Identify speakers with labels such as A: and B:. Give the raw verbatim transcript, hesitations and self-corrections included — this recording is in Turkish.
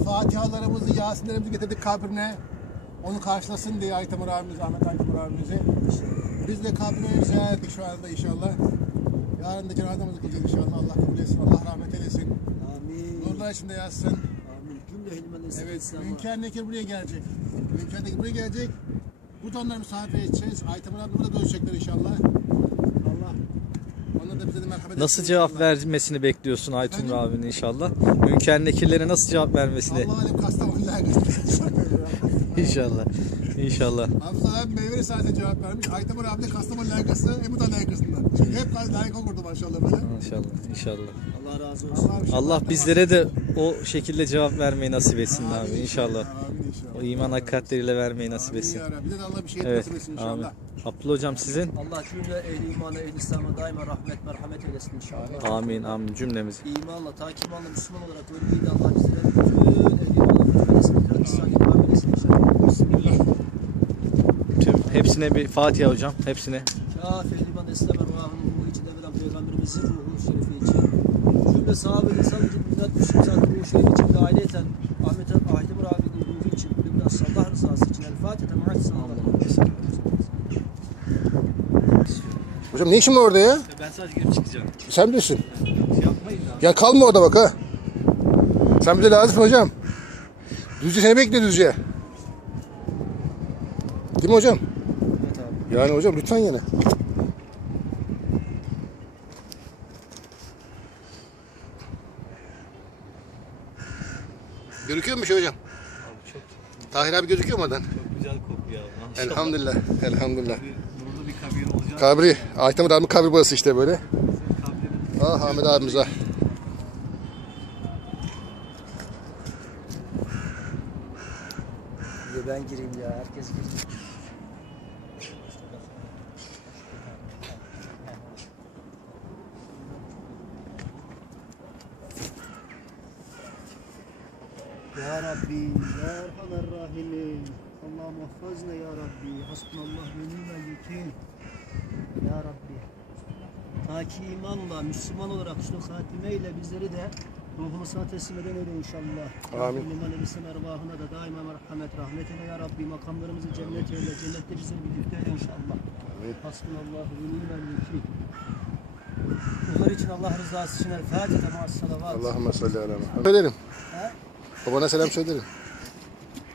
A: Fatihalarımızı, Yasinlerimizi getirdik kabrine. Onu karşılasın diye Aytemur abimiz, Ahmet Aytemur abimizi. Biz de kabrini ziyaret ettik şu anda inşallah. Yarın da cenazemizi kılacağız inşallah. Allah kabul etsin, Allah rahmet eylesin.
B: Amin.
A: Nurlar içinde yatsın.
B: Amin. Cümle hilmen nasip
A: Evet,
B: etsin.
A: Münker Nekir buraya gelecek. Münker Nekir buraya gelecek. Bu da onları misafir edeceğiz. Aytemur abi burada görüşecekler inşallah. Allah onlar da bize de merhamet etsin.
C: Nasıl cevap
A: inşallah.
C: vermesini bekliyorsun Aytemur
A: Efendim?
C: abinin inşallah? Münker Nekirlere nasıl cevap vermesini?
A: Allah alem Kastamonu'ya
C: İnşallah. İnşallah.
A: Hafıza abi meyveli saate cevap vermiş. Aytemur abi de Kastamonu layıkası, Emuda layıkasından. Çünkü hep layıka kurdu maşallah böyle.
C: İnşallah. İnşallah.
B: Allah razı olsun.
A: Allah,
C: Allah bizlere de o şekilde cevap vermeyi nasip etsin
A: Amin
C: abi inşallah.
A: Amin inşallah.
C: O iman hakikatleriyle vermeyi nasip
A: Amin
C: etsin.
A: ya Rabbi. Bir de Allah bir şey
C: Evet.
A: nasip etsin
C: Amin.
A: inşallah.
C: Abdullah hocam sizin?
B: Allah cümle ehli imana, ehli İslam'a daima rahmet, merhamet eylesin inşallah.
C: Amin amin cümlemiz.
B: İmanla, takimanla, Müslüman olarak ölmeyi de Allah bizlere bütün ehli imana lütfedesin. Kıraçsani kabul etsin inşallah. Bismillah.
C: Tüm hepsine bir Fatiha hocam. Hepsine.
B: Kâf ehli iman esleme ruhahının ruhu için evvelen Peygamberimizin ruhu şerifi için. Cümle sahabe insan için müddet Müslüman zaten ruhu şerifi için de aileyten Ahmet Aytemur abinin ruhu için biraz Allah rızası için El Fatiha ma'as sallallahu.
A: Hocam ne işin var orada ya?
C: Ben sadece girip çıkacağım.
A: Sen bilirsin.
C: Yapmayın abi.
A: Ya kalma orada bak ha. Sen bize lazımsın hocam. Düzce seni bekliyor Düzce. Değil mi hocam?
B: Evet abi.
A: Yani hocam lütfen yine. Gözüküyor mu bir şey hocam?
C: Abi çok,
A: Tahir abi gözüküyor mu oradan?
C: çok güzel kokuyor abi. Maşallah.
A: Elhamdülillah. Elhamdülillah.
C: Bir, nurlu bir kabir olacak.
A: Kabri. Aytemur abi kabri burası işte böyle.
C: Kabirimiz-
A: Ah Ahmet abimiz ah.
B: Bir de ben gireyim ya. Herkes girecek. Ya Rabbi, Ya Erhamer Rahimin. Allah muhafazna Ya Rabbi. Hasbunallah ve ni'mel vekil. Ya Rabbi. Ta ki imanla, Müslüman olarak hüsnü hatimeyle bizleri de ruhunu sana teslim eden öyle inşallah.
A: Amin.
B: Liman ebisin ervahına da daima merhamet, rahmet eyle Ya Rabbi. Makamlarımızı cennet eyle, cennette bizleri birlikte eyle inşallah.
A: Amin.
B: Hasbunallah ve ni'mel vekil. Bunlar için Allah rızası için el Fatiha ma'as salavat.
A: Allahümme salli ala Muhammed. Söylerim.
B: Ha?
A: Babana selam söylerim.